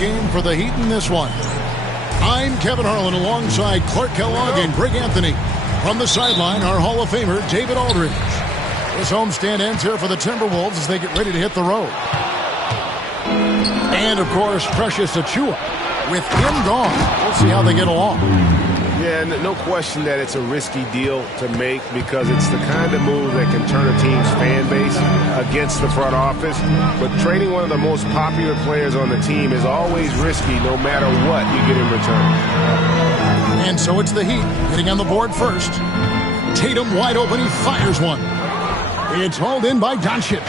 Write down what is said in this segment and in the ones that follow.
game for the Heat in this one. I'm Kevin Harlan alongside Clark Kellogg and Greg Anthony. From the sideline, our Hall of Famer, David Aldridge. This homestand ends here for the Timberwolves as they get ready to hit the road. And, of course, Precious Achiuwa. With him gone, we'll see how they get along. Yeah, no question that it's a risky deal to make because it's the kind of move that can turn a team's fan base against the front office. But trading one of the most popular players on the team is always risky no matter what you get in return. And so it's the Heat getting on the board first. Tatum wide open, he fires one. It's hauled in by Doncic.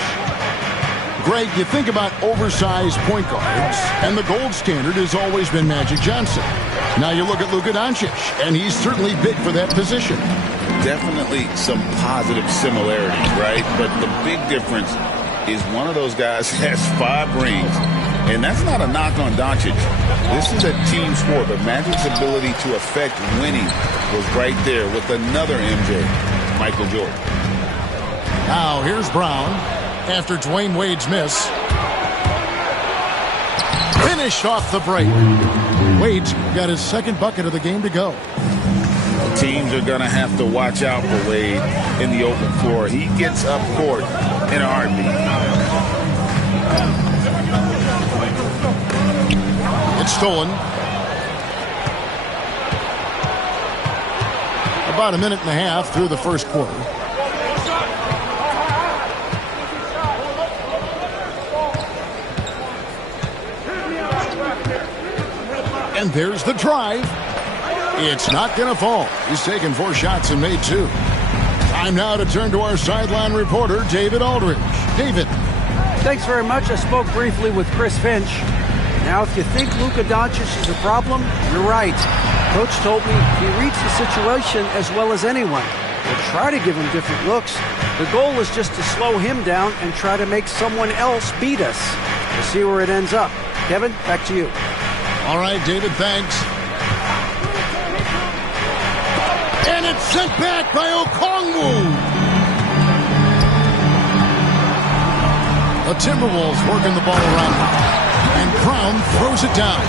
Greg, you think about oversized point guards, and the gold standard has always been Magic Johnson. Now you look at Luka Doncic, and he's certainly big for that position. Definitely some positive similarities, right? But the big difference is one of those guys has 5 rings, and that's not a knock on Doncic. This is a team sport, but Magic's ability to affect winning was right there with another MJ, Michael Jordan. Now here's Brown. After Dwayne Wade's miss. Finished off the break. Wade's got his second bucket of the game to go. Teams are going to have to watch out for Wade in the open floor. He gets up court in a heartbeat. It's stolen. About a minute and a half through the first quarter. And there's the drive. It's not going to fall. He's taken 4 shots and made 2. Time now to turn to our sideline reporter, David Aldridge. David. Thanks very much. I spoke briefly with Chris Finch. Now, if you think Luka Doncic is a problem, you're right. Coach told me he reads the situation as well as anyone. We'll try to give him different looks. The goal is just to slow him down and try to make someone else beat us. We'll see where it ends up. Kevin, back to you. All right, David, thanks. And it's sent back by Okongwu. The Timberwolves working the ball around, and Brown throws it down.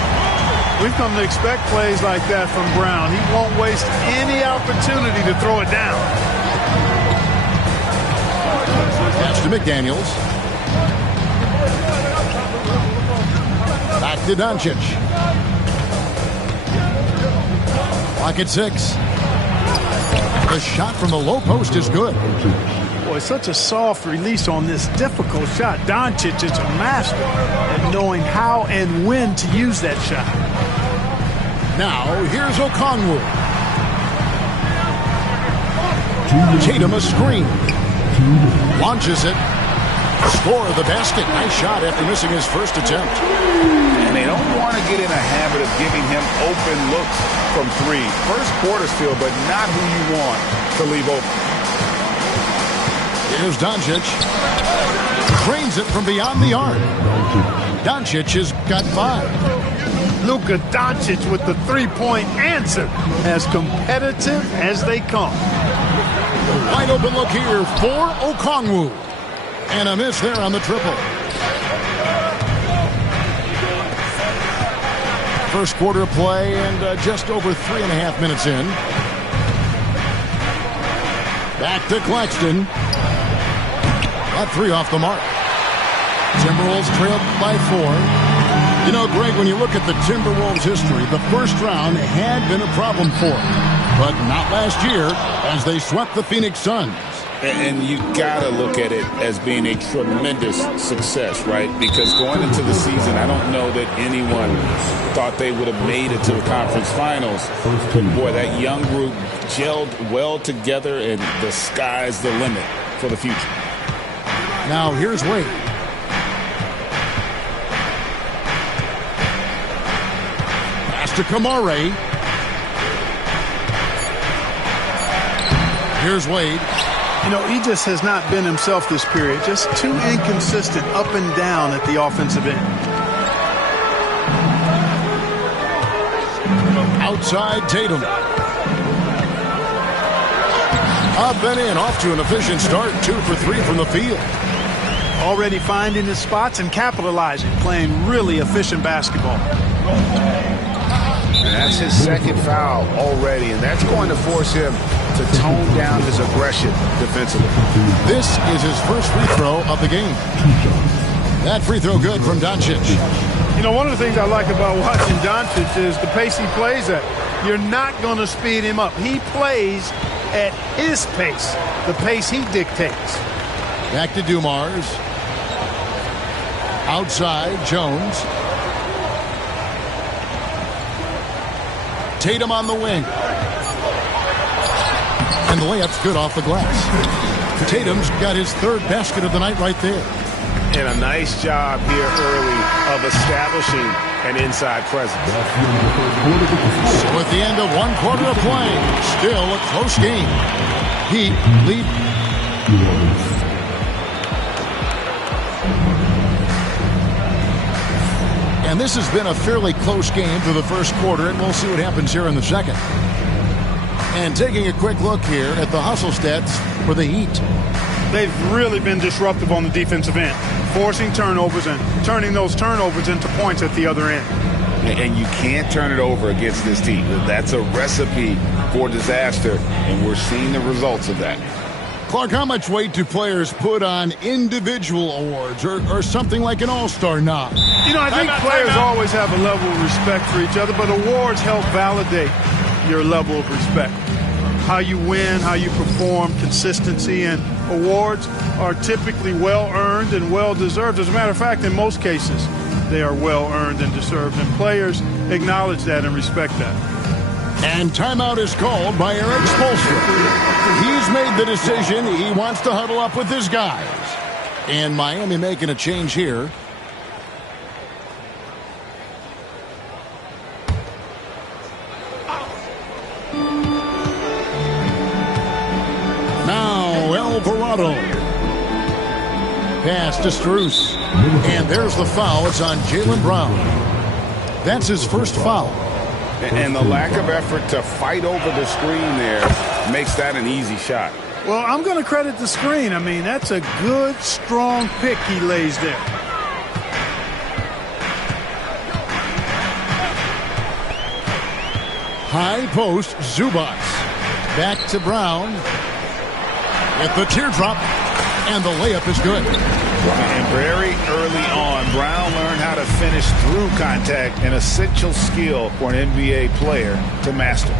We've come to expect plays like that from Brown. He won't waste any opportunity to throw it down. Pass to McDaniels. Back to Doncic. Clock at 6. The shot from the low post is good. Boy, such a soft release on this difficult shot. Doncic is a master at knowing how and when to use that shot. Now, here's Okongwu. Tatum a screen. Launches it. Score of the basket. Nice shot after missing his first attempt. And they don't want to get in a habit of giving him open looks from 3. First quarter still, but not who you want to leave open. Here's Doncic. Drains it from beyond the arc. Doncic has got 5. Luka Doncic with the three-point answer. As competitive as they come. Wide open look here for Okongwu. And a miss there on the triple. First quarter play and just over 3.5 minutes in. Back to Claxton. Got 3 off the mark. Timberwolves trailed by 4. You know, Greg, when you look at the Timberwolves' history, the first round had been a problem for them. But not last year as they swept the Phoenix Suns. And you got to look at it as being a tremendous success, right? Because going into the season, I don't know that anyone thought they would have made it to the conference finals. But boy, that young group gelled well together, and the sky's the limit for the future. Now here's Wade. Pass to Kamare. Here's Wade. You know, he just has not been himself this period. Just too inconsistent up and down at the offensive end. Outside Tatum. Up and in, off to an efficient start. 2 for 3 from the field. already finding his spots and capitalizing, playing really efficient basketball. And that's his second foul already, and that's going to force him to tone down his aggression defensively. This is his first free throw of the game. That free throw good from Doncic. You know, one of the things I like about watching Doncic is the pace he plays at. You're not going to speed him up. He plays at his pace, the pace he dictates. Back to Dumars. Outside, Jones. Tatum on the wing. And the layup's good off the glass. Tatum's got his third basket of the night right there. And a nice job here early of establishing an inside presence. So at the end of one quarter of play, still a close game. Heat lead. And this has been a fairly close game through the first quarter, and we'll see what happens here in the second. And taking a quick look here at the hustle stats for the Heat. They've really been disruptive on the defensive end, forcing turnovers and turning those turnovers into points at the other end. And you can't turn it over against this team. That's a recipe for disaster, and we're seeing the results of that. Clark, how much weight do players put on individual awards or something like an all-star nod? You know, I think players always have a level of respect for each other, but awards help validate your level of respect. How you win, how you perform, consistency, and awards are typically well-earned and well-deserved. As a matter of fact, in most cases, they are well-earned and deserved, and players acknowledge that and respect that. And timeout is called by Eric Spoelstra. He's made the decision. He wants to huddle up with his guys. And Miami making a change here. Now Alvarado. Pass to Strus. And there's the foul. It's on Jaylen Brown. That's his first foul. And the lack of effort to fight over the screen there makes that an easy shot. Well, I'm going to credit the screen. I mean, that's a good, strong pick he lays there. High post, Zubac. Back to Brown. At the teardrop. And the layup is good. And very early on, Brown learned how to finish through contact, an essential skill for an NBA player to master.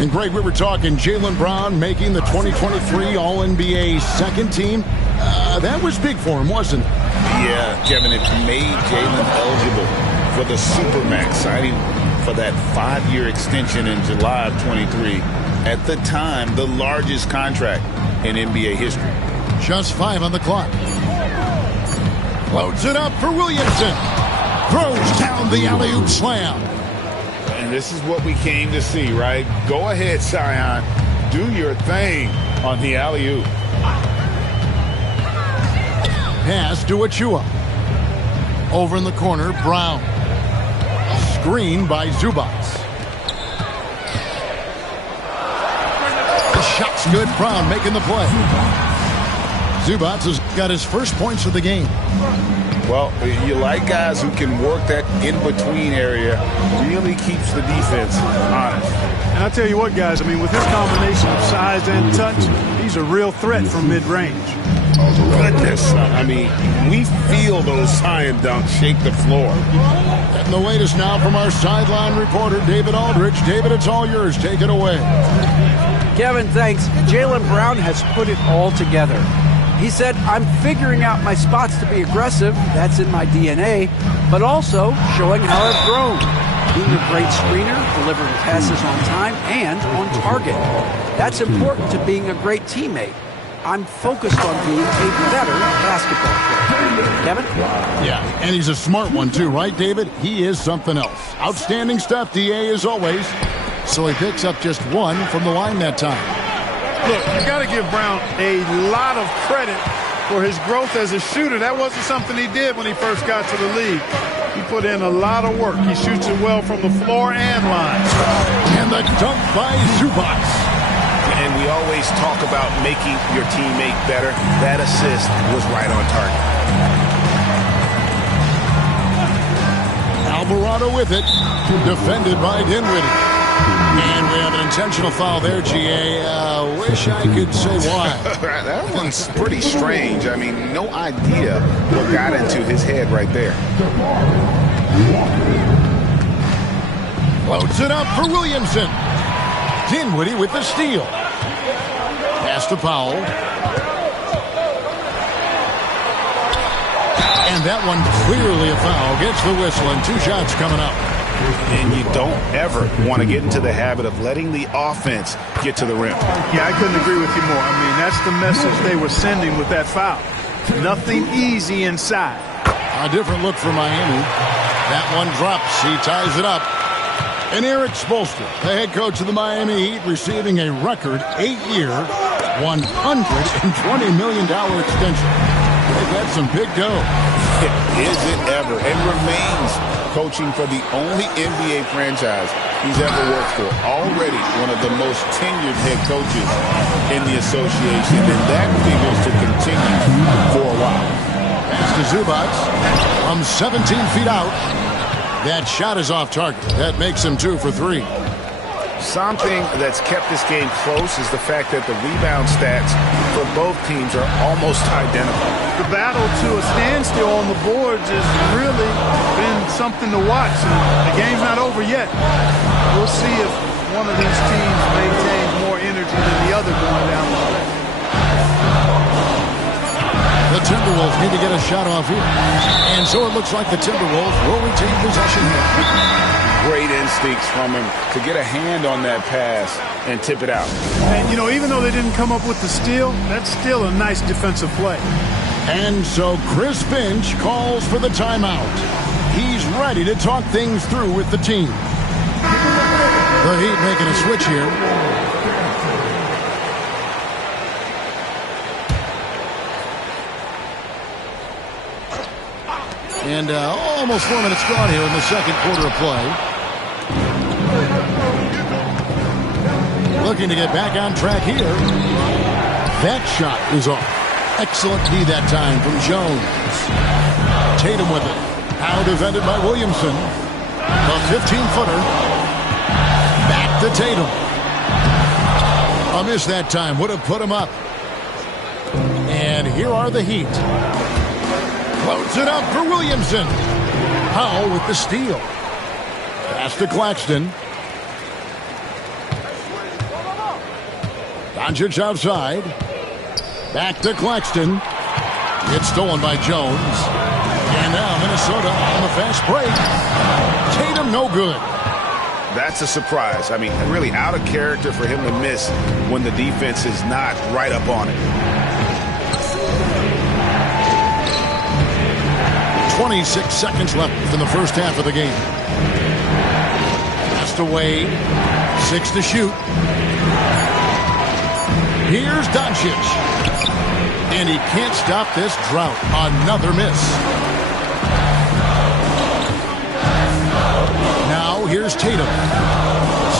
And Greg, we were talking Jaylen Brown making the 2023 All-NBA second team. That was big for him, wasn't it? Yeah, Kevin, it made Jaylen eligible for the Supermax, signing for that 5-year extension in July of 23. At the time, the largest contract in NBA history. Just 5 on the clock. Loads it up for Williamson. Throws down the alley-oop slam. And this is what we came to see, right? Go ahead, Zion. Do your thing on the alley-oop. Pass to Achua. Over in the corner, Brown. Screen by Zubac. The shot's good. Brown making the play. Zubac has got his first points of the game. Well, you like guys who can work that in-between area, really keeps the defense honest. And I'll tell you what, guys, I mean, with his combination of size and touch, he's a real threat from mid-range. Goodness, I mean, we feel those Zion dunks shake the floor. And the latest now from our sideline reporter, David Aldridge. David, it's all yours. Take it away. Kevin, thanks. Jaylen Brown has put it all together. He said, I'm figuring out my spots to be aggressive. That's in my DNA. But also showing how I've grown. Being a great screener, delivering passes on time, and on target. That's important to being a great teammate. I'm focused on being a better basketball player. Kevin? Yeah, and he's a smart one too, right, David? He is something else. Outstanding stuff, DA, as always. So he picks up just 1 from the line that time. Look, you got to give Brown a lot of credit for his growth as a shooter. That wasn't something he did when he first got to the league. He put in a lot of work. He shoots it well from the floor and line. And the dunk by Zubac. And we always talk about making your teammate better. That assist was right on target. Alvarado with it. Defended by Dinwiddie. And we have an intentional foul there, GA. Wish I could say why. That one's pretty strange. I mean, no idea what got into his head right there. Floats it up for Williamson. Dinwiddie with the steal. Pass to Powell. And that one clearly a foul. Gets the whistle and 2 shots coming up. And you don't ever want to get into the habit of letting the offense get to the rim. Yeah, I couldn't agree with you more. I mean, that's the message they were sending with that foul. Nothing easy inside. A different look for Miami. That one drops. He ties it up. And Erik Spoelstra, the head coach of the Miami Heat, receiving a record 8-year, $120 million extension. That's some big dough. Is it ever? And remains coaching for the only NBA franchise he's ever worked for. Already one of the most tenured head coaches in the association. And that figures to continue for a while. Pass to Zubac from 17 feet out. That shot is off target. That makes him 2 for 3. Something that's kept this game close is the fact that the rebound stats for both teams are almost identical. The battle to a standstill on the boards has really been something to watch. The game's not over yet. We'll see if one of these teams maintains more energy than the other going down the stretch. The Timberwolves need to get a shot off here. And so it looks like the Timberwolves will retain possession here. Great instincts from him to get a hand on that pass and tip it out. And, you know, even though they didn't come up with the steal, that's still a nice defensive play. And so Chris Finch calls for the timeout. He's ready to talk things through with the team. The Heat making a switch here. And almost 4 minutes gone here in the second quarter of play. Looking to get back on track here. That shot is off. Excellent D that time from Jones. Tatum with it. Now defended by Williamson. A 15-footer. Back to Tatum. A miss that time. Would have put him up. And here are the Heat. Floats it up for Williamson. Powell with the steal. Pass to Claxton. Doncic outside. Back to Claxton. It's stolen by Jones. And now Minnesota on the fast break. Tatum no good. That's a surprise. I mean, really out of character for him to miss when the defense is not right up on it. 26 seconds left in the first half of the game. Pass to Wade. 6 to shoot. Here's Doncic. And he can't stop this drought. Another miss. Now here's Tatum.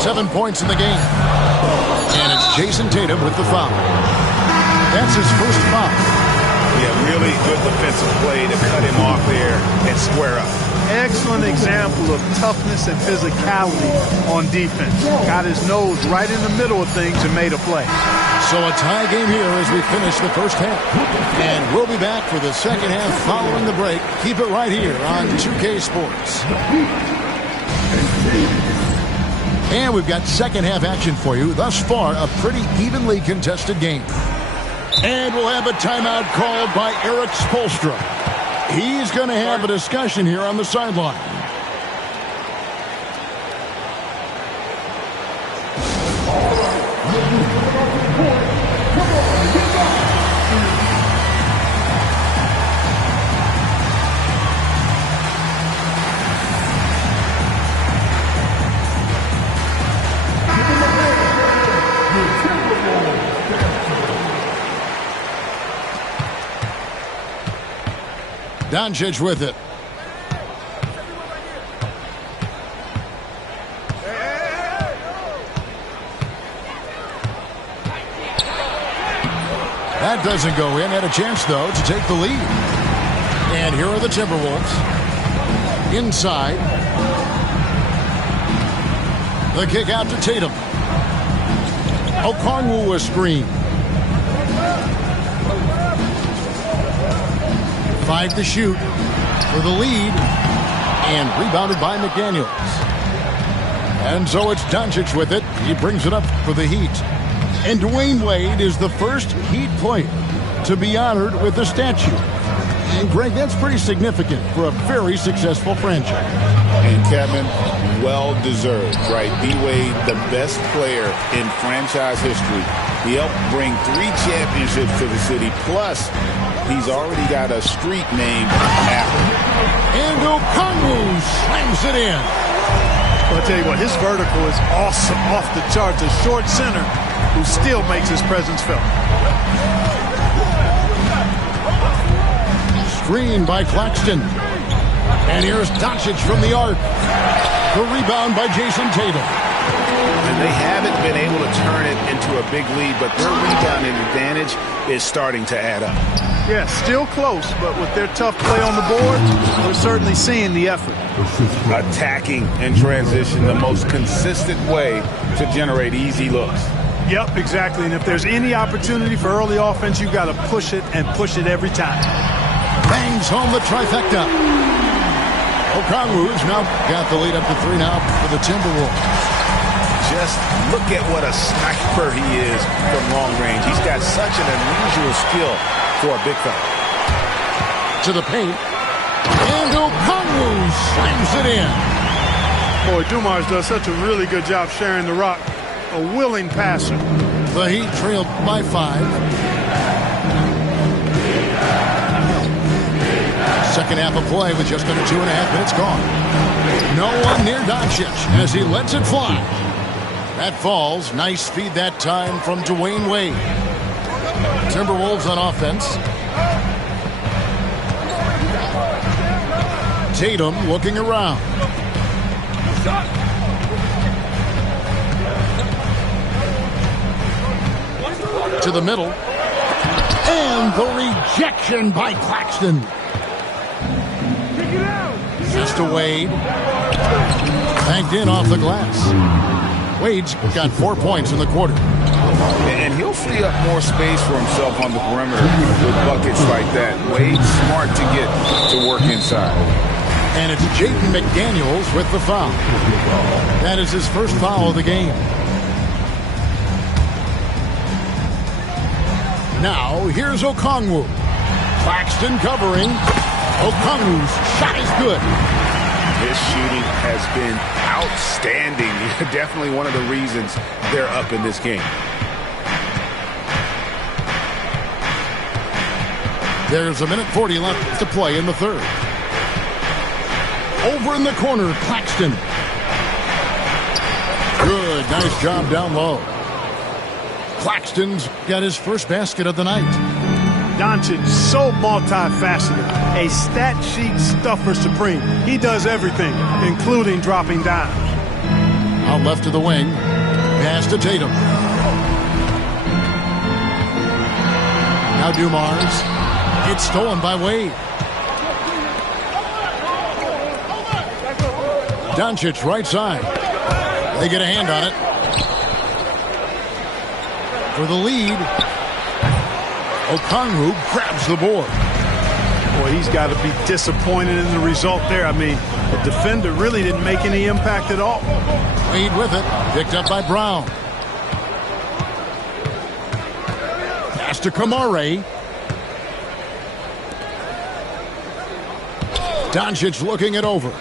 7 points in the game. And it's Jason Tatum with the foul. That's his first foul. Yeah, really good defensive play to cut him off there and square up. Excellent example of toughness and physicality on defense. Got his nose right in the middle of things and made a play. So a tie game here as we finish the first half. And we'll be back for the second half following the break. Keep it right here on 2K Sports. And we've got second half action for you. Thus far, a pretty evenly contested game. And we'll have a timeout called by Erik Spoelstra. He's going to have a discussion here on the sideline. Doncic with it. That doesn't go in. Had a chance, though, to take the lead. And here are the Timberwolves. Inside. The kick out to Tatum. Okongwu a screen. 5 to shoot for the lead. And rebounded by McDaniels. And so it's Doncic with it. He brings it up for the Heat. And Dwayne Wade is the first Heat player to be honored with a statue. And Greg, that's pretty significant for a very successful franchise. And Kevin, well-deserved, right? D-Wade, the best player in franchise history. He helped bring 3 championships to the city. Plus, he's already got a street named after him. And Okongwu slams it in. Well, I'll tell you what, his vertical is awesome, off the charts. A short center who still makes his presence felt. Screen by Claxton. And here's Doncic from the arc. The rebound by Jason Tatum. And they haven't been able to turn it into a big lead, but their rebounding advantage is starting to add up. Yeah, still close, but with their tough play on the boards, we're certainly seeing the effort. Attacking in transition, the most consistent way to generate easy looks. Yep, exactly. And if there's any opportunity for early offense, you've got to push it and push it every time. Bangs home the trifecta. Okongwu has now got the lead up to 3 now for the Timberwolves. Just look at what a sniper he is from long range. He's got such an unusual skill for a big fella. To the paint. And Okongwu slams it in. Boy, Dumars does such a really good job sharing the rock. A willing passer. The Heat trailed by 5. Second half of play with just under 2.5 minutes gone. No one near Doncic as he lets it fly. That falls. Nice feed that time from Dwayne Wade. Timberwolves on offense. Tatum looking around. To the middle. And the rejection by Claxton. Just to Wade. Banked in off the glass. Wade's got 4 points in the quarter. And he'll free up more space for himself on the perimeter with buckets like that. Wade's smart to get to work inside. And it's Jaden McDaniels with the foul. That is his first foul of the game. Now, here's Okongwu. Claxton covering. Okongwu's shot is good. His shooting has been outstanding. Definitely one of the reasons they're up in this game. There's 1:40 left to play in the third. Over in the corner, Claxton. Good, nice job down low. Claxton's got his first basket of the night. Doncic, so multifaceted. A stat sheet stuffer supreme. He does everything, including dropping dimes. Out left to the wing. Pass to Tatum. Now Dumars. It's stolen by Wade. Doncic right side. They get a hand on it. For the lead. Okongwu grabs the board. Boy, he's got to be disappointed in the result there. I mean, the defender really didn't make any impact at all. Wade with it. Picked up by Brown. Pass to Kamare. Doncic looking it over.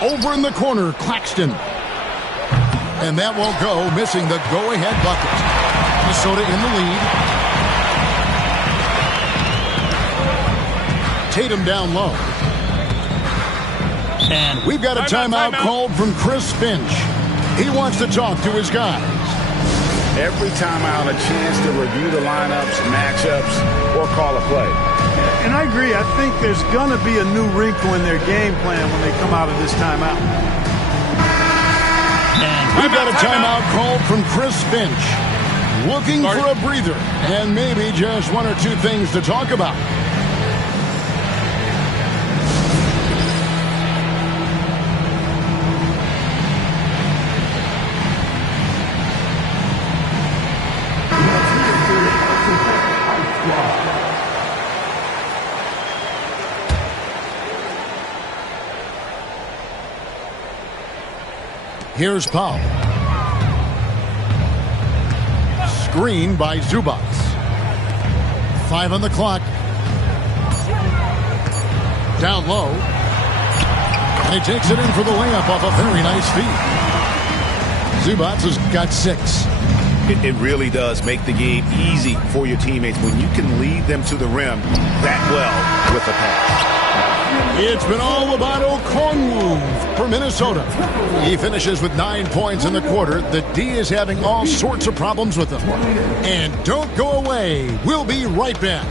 Over in the corner, Claxton. And that won't go, missing the go-ahead bucket. Minnesota in the lead. Tatum down low. And we've got a timeout called from Chris Finch. He wants to talk to his guys. Every timeout, a chance to review the lineups, matchups, or call a play. And I agree. I think there's going to be a new wrinkle in their game plan when they come out of this timeout. And we've got a timeout called from Chris Finch. Looking for a breather and maybe just 1 or 2 things to talk about. Here's Powell. Screen by Zubac. 5 on the clock. Down low. And he takes it in for the layup off a very nice feed. Zubac has got 6. It really does make the game easy for your teammates when you can lead them to the rim that well with the pass. It's been all about Okongwu for Minnesota. He finishes with 9 points in the quarter. The D is having all sorts of problems with him. And don't go away. We'll be right back.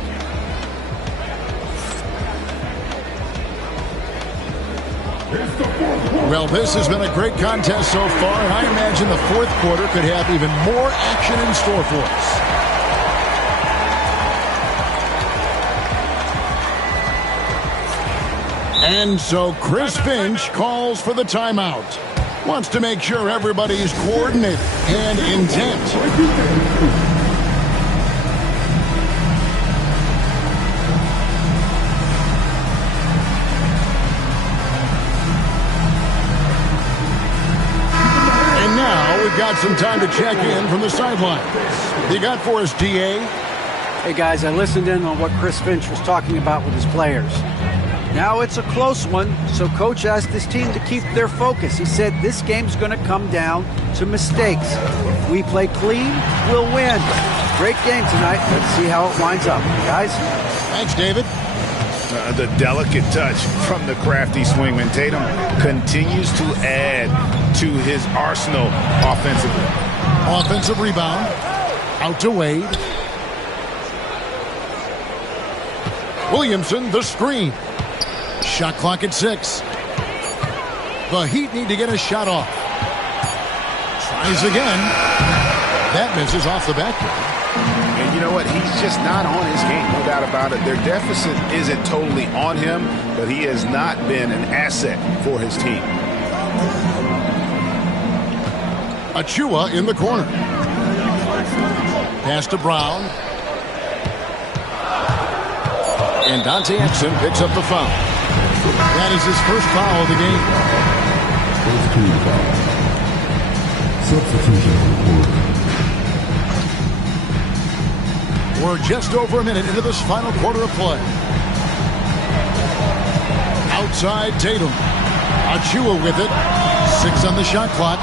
Well, this has been a great contest so far, and I imagine the fourth quarter could have even more action in store for us. And so Chris Finch calls for the timeout. Wants to make sure everybody's coordinated and intent. We've got some time to check in from the sidelines. You got for us, DA? Hey, guys, I listened in on what Chris Finch was talking about with his players. Now it's a close one, so Coach asked his team to keep their focus. He said this game's going to come down to mistakes. If we play clean, we'll win. Great game tonight. Let's see how it winds up. Guys? Thanks, David. The delicate touch from the crafty swingman. Tatum continues to add to his arsenal offensively. Offensive rebound. Out to Wade. Williamson, the screen. Shot clock at 6. The Heat need to get a shot off. Tries again. That misses off the backboard. And you know what? He's just not on his game, no doubt about it. Their deficit isn't totally on him, but he has not been an asset for his team. Achua in the corner. Pass to Brown. And Dante Exum picks up the foul. That is his first foul of the game. Substitution report. We're just over a minute into this final quarter of play. Outside Tatum. Achua with it. 6 on the shot clock.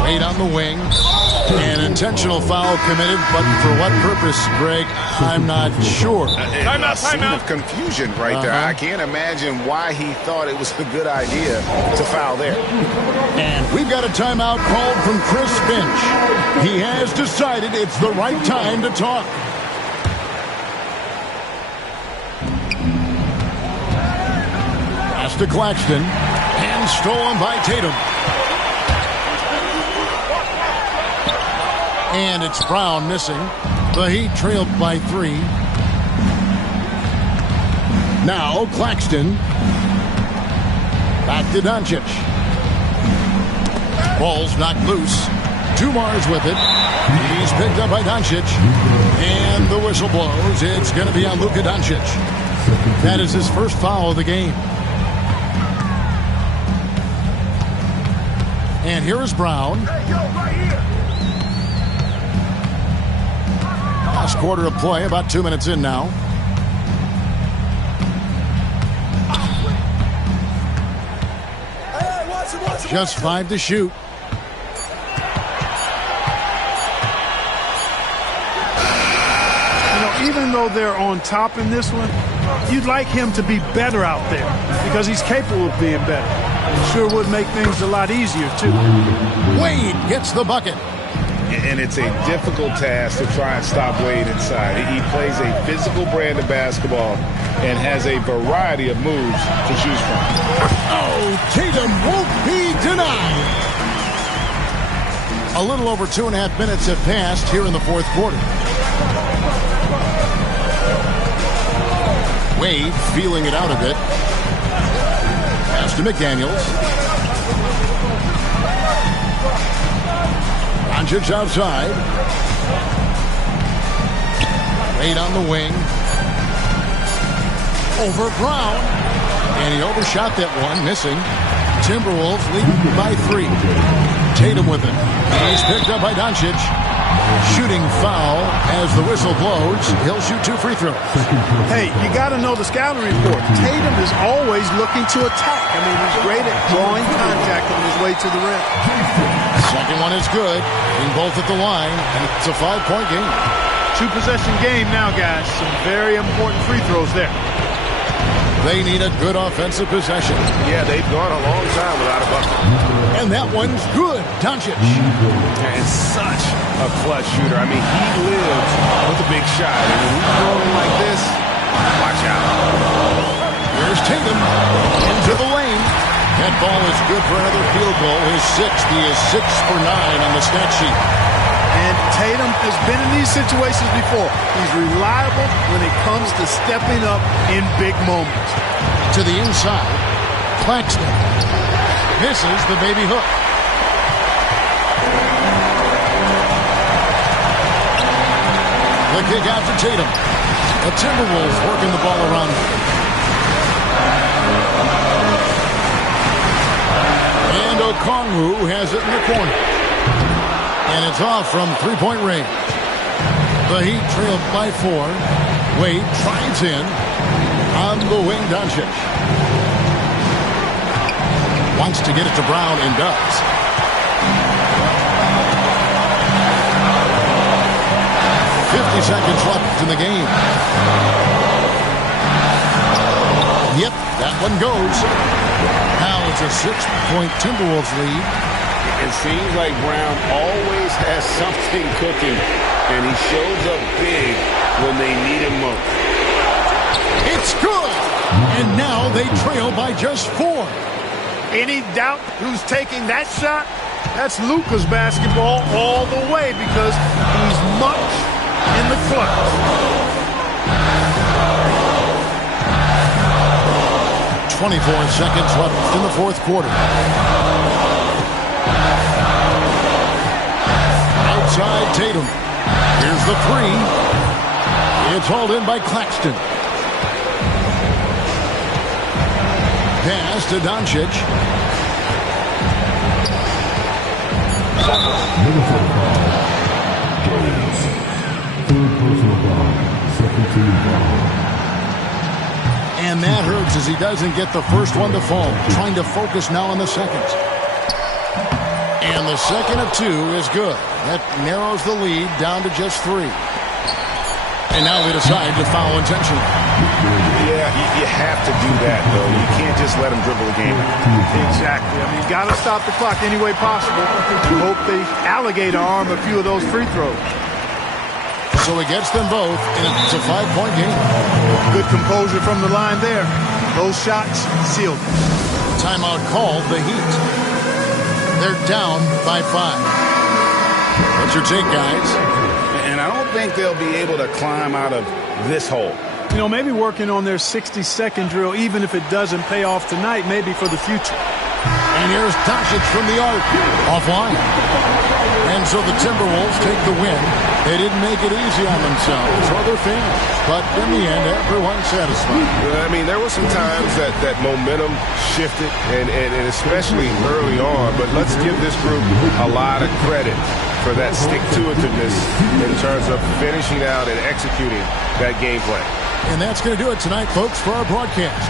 Wade on the wing. An intentional foul committed, but for what purpose, Greg, I'm not sure. A scene of confusion right there. I can't imagine why he thought it was a good idea to foul there. And we've got a timeout called from Chris Finch. He has decided it's the right time to talk. Pass to Claxton. And stolen by Tatum. And it's Brown missing. The Heat trailed by 3. Now Claxton. Back to Doncic. Ball's knocked loose. Dumar's with it. He's picked up by Doncic. And the whistle blows. It's going to be on Luka Doncic. That is his first foul of the game. And here is Brown. Last quarter of play, about 2 minutes in now. Just 5 to shoot. Even though they're on top in this one, you'd like him to be better out there because he's capable of being better. It sure would make things a lot easier, too. Wade gets the bucket. And it's a difficult task to try and stop Wade inside. He plays a physical brand of basketball and has a variety of moves to choose from. Oh, Tatum won't be denied. A little over 2.5 minutes have passed here in the fourth quarter. Wade feeling it out a bit. Pass to McDaniels. Doncic outside. Wade on the wing. Over Brown. And he overshot that one, missing. Timberwolves leading by 3. Tatum with it. He's picked up by Doncic. Shooting foul as the whistle blows. He'll shoot 2 free throws. Hey, you got to know the scouting report. Tatum is always looking to attack. I mean, he's great at drawing contact on his way to the rim. Second one is good. Being both at the line, and it's a 5-point game. 2-possession game now, guys. Some very important free throws there. They need a good offensive possession. Yeah, they've gone a long time without a bucket. And that one's good. Doncic. And such a clutch shooter. I mean, he lives with a big shot. And when he's rolling like this, watch out. Here's Tatum into the lane. That ball is good for another field goal. His 6th. He is 6 for 9 on the stat sheet. And Tatum has been in these situations before. He's reliable when it comes to stepping up in big moments. To the inside. Claxton misses the baby hook. The kick out to Tatum. The Timberwolves working the ball around him. And Okongwu has it in the corner. And it's off from 3-point range. The Heat trailed by 4. Wade drives in. On the wing, Doncic. Wants to get it to Brown and does. Seconds left in the game. Yep, that one goes. Now it's a 6-point Timberwolves lead. It seems like Brown always has something cooking, and he shows up big when they need him most. It's good! And now they trail by just 4. Any doubt who's taking that shot? That's Luka's basketball all the way because he's much in the clutch. .24 seconds left in the fourth quarter. Outside Tatum. Here's the 3. It's hauled in by Claxton. Pass to Doncic. And that hurts as he doesn't get the first one to fall. Trying to focus now on the second. And the second of 2 is good. That narrows the lead down to just 3. And now they decide to foul intentionally. Yeah, you have to do that, though. You can't just let him dribble the game. Exactly. I mean, you got to stop the clock any way possible. You hope they alligator arm a few of those free throws. So he gets them both, and it's a 5-point game. Good composure from the line there. Those shots sealed. Timeout called the Heat. They're down by 5. What's your take, guys? And I don't think they'll be able to climb out of this hole. You know, maybe working on their 60-second drill, even if it doesn't pay off tonight, maybe for the future. And here's Doncic from the arc. Offline. And so the Timberwolves take the win. They didn't make it easy on themselves or their fans. But in the end, everyone's satisfied. I mean, there were some times that momentum shifted, and especially early on. But let's give this group a lot of credit for that stick-to-itiveness in terms of finishing out and executing that game plan. And that's going to do it tonight, folks, for our broadcast.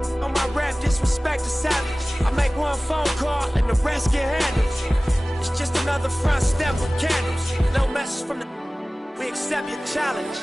On my rap, disrespect is savage. I make one phone call and the rest get handled. It's just another front step with candles. No message from the... We accept your challenge.